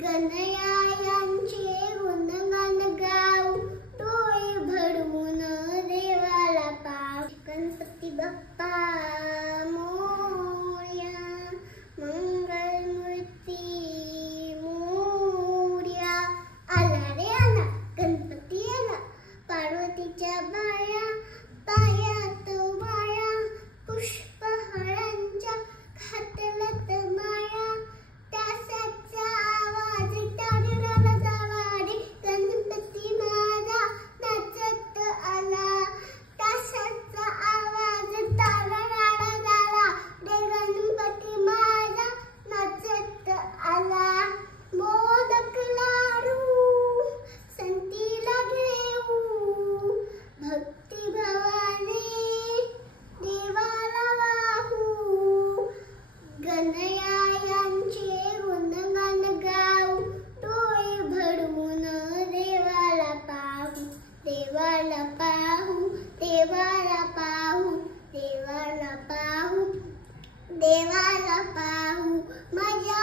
गणरायांचे गुणगान गाऊ, डोळे भरवून देवाला पाहू. गणपती बाप्पा मोरया, मंगलमूर्ती मोरया. आला रे आला गणपती आला, पार्वतीच्या बाया पायात वाया, पुष्पहारांच्या घातल्यात माया. तासाचा आवाज टाळाला झाला रे, गणपती माझा नाचत आला. तासाचा आवाज टाळाला झाला रे, गणपती माझा नाचत आला. मोदक लाडू संतीला घेऊ, भक्ती भावाने देवाला वाहू. गणरायांचे गुणगान गाऊ, डोळे भरवून देवाला पाहू. देवाला पाहू, देवाला पाहू, देवाला पाहू, देवाला पाहू. माझ्या